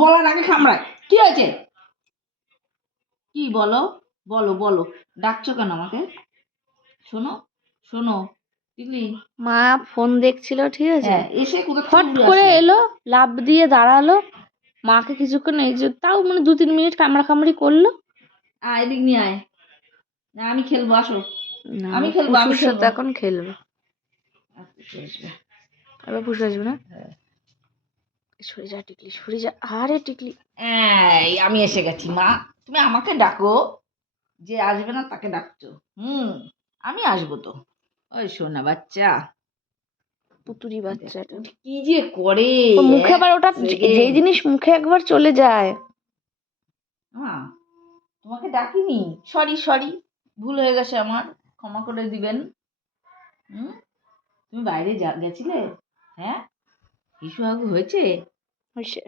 বলার আগে কামড়ায়। কি হয়েছে? কি বলো বলো বলো, ডাকছো কেন আমাকে? শোনো শোনো টিকলি। মা ফোন দেখছিল, ঠিক আছে, হ্যাঁ, এসে কোথা থেকে ফট উড়ে করে আসলো? এলো, লাফ দিয়ে দাঁড়ালো, মাকে কিছুক্ষণ এই যে তাও মানে 2-3 মিনিট কামড়াকামড়ি করলো। আয় এদিক নিয়ে আয়। না আমি খেলবো, আসো। না, আমি ও খেলবো, আমি পুষুর সাথে খেলবো। এখন খেলবে। আচ্ছা, আসবে। এবার পুষু আসবে না? হ্যাঁ। সরে যা টিকলি, সরে যা। আরে টিকলি, এই আমি এসে গেছি মা। তুমি আমাকে ডাকো, যে আসবে না তাকে ডাকছো। আমি আসবো তো। ওই সোনা বাচ্চা, পুতুরি বাচ্চাটা। কি যে করে। ওর মুখে এক আবার ওটা, যেই সেকেন্ড। জিনিস মুখে একবার চলে যায়। মা তোমাকে ডাকিনি, সরি সরি, ভুল হয়ে গেছে আমার, ক্ষমা করে দিবেন। হুম তুমি বাইরে গেছিলে? হ্যাঁ, হিসু আগু হয়েছে? হইছে।